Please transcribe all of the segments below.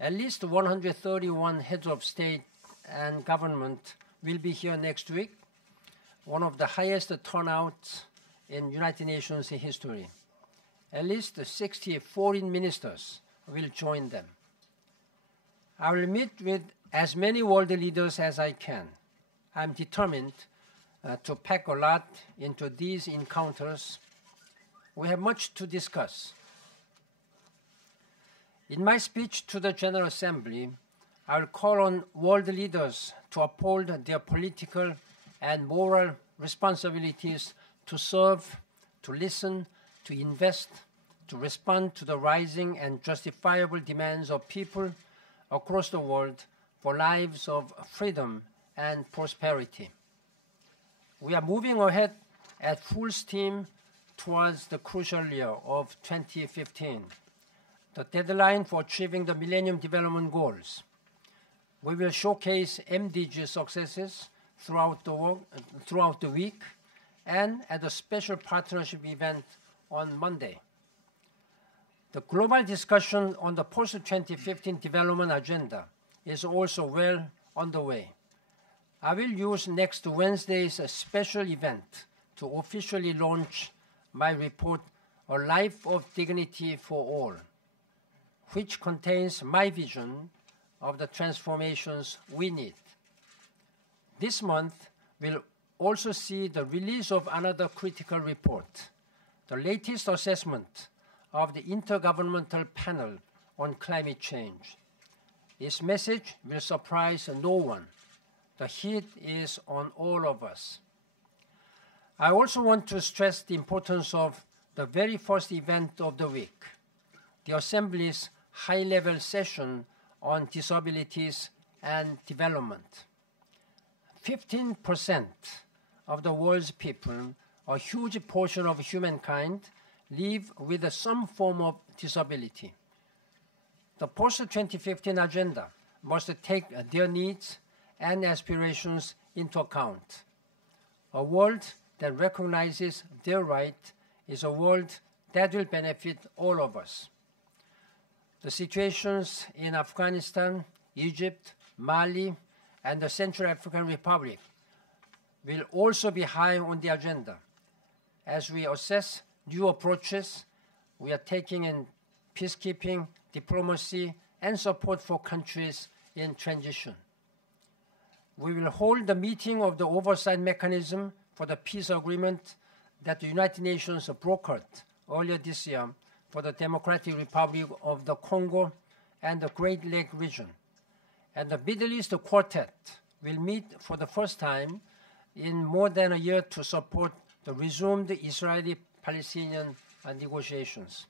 At least 131 heads of state and government will be here next week, one of the highest turnouts in United Nations history. At least 60 foreign ministers will join them. I will meet with as many world leaders as I can. I'm determined to pack a lot into these encounters. We have much to discuss. In my speech to the General Assembly, I will call on world leaders to uphold their political and moral responsibilities to serve, to listen, to invest, to respond to the rising and justifiable demands of people across the world for lives of freedom and prosperity. We are moving ahead at full steam towards the crucial year of 2015, the deadline for achieving the Millennium Development Goals. We will showcase MDG successes throughout the week and at a special partnership event on Monday. The global discussion on the post-2015 development agenda is also well underway. I will use next Wednesday's special event to officially launch my report, A Life of Dignity for All, which contains my vision of the transformations we need. This month will also see the release of another critical report, the latest assessment of the Intergovernmental Panel on Climate Change. This message will surprise no one. The heat is on all of us. I also want to stress the importance of the very first event of the week, the Assembly's high-level session on disabilities and development. 15% of the world's people, a huge portion of humankind, live with some form of disability. The post-2015 agenda must take their needs and aspirations into account. A world that recognizes their right is a world that will benefit all of us. The situations in Afghanistan, Egypt, Mali, and the Central African Republic will also be high on the agenda as we assess new approaches we are taking in peacekeeping, diplomacy, and support for countries in transition. We will hold the meeting of the oversight mechanism for the peace agreement that the United Nations brokered earlier this year for the Democratic Republic of the Congo and the Great Lake region. And the Middle East Quartet will meet for the first time in more than a year to support the resumed Israeli-Palestinian negotiations.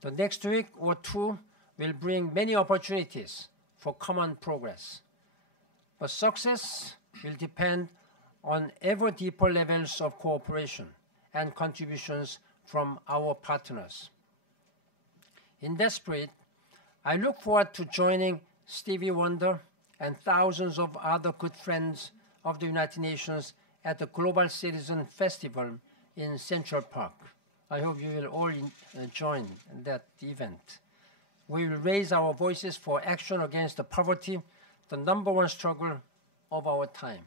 The next week or two will bring many opportunities for common progress. But success will depend on ever deeper levels of cooperation and contributions from our partners. In that spirit, I look forward to joining Stevie Wonder and thousands of other good friends of the United Nations at the Global Citizen Festival in Central Park. I hope you will all join that event. We will raise our voices for action against the poverty, the #1 struggle of our time.